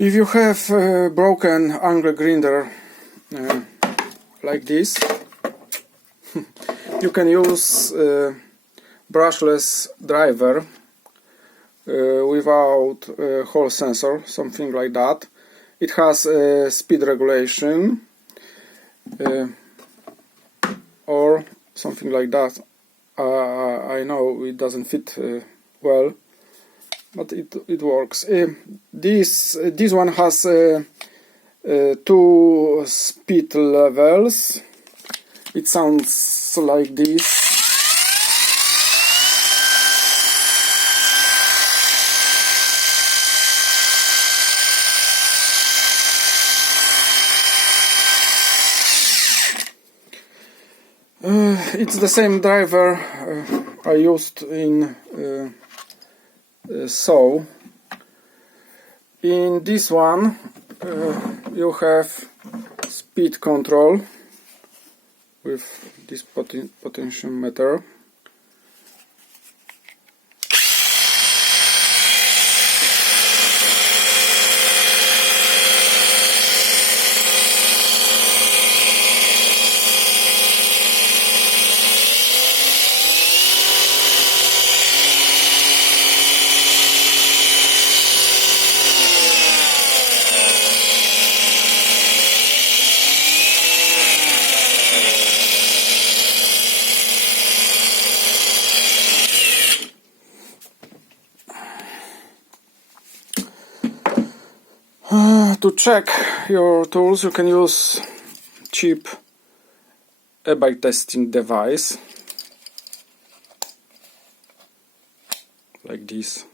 If you have a broken angle grinder like this, you can use brushless driver without Hall sensor, something like that. It has speed regulation or something like that. I know it doesn't fit well, but it works. This one has 2 speed levels. It sounds like this. It's the same driver I used in saw. In this one you have speed control with this potentiometer. To check your tools, you can use cheap e-bike testing device like this.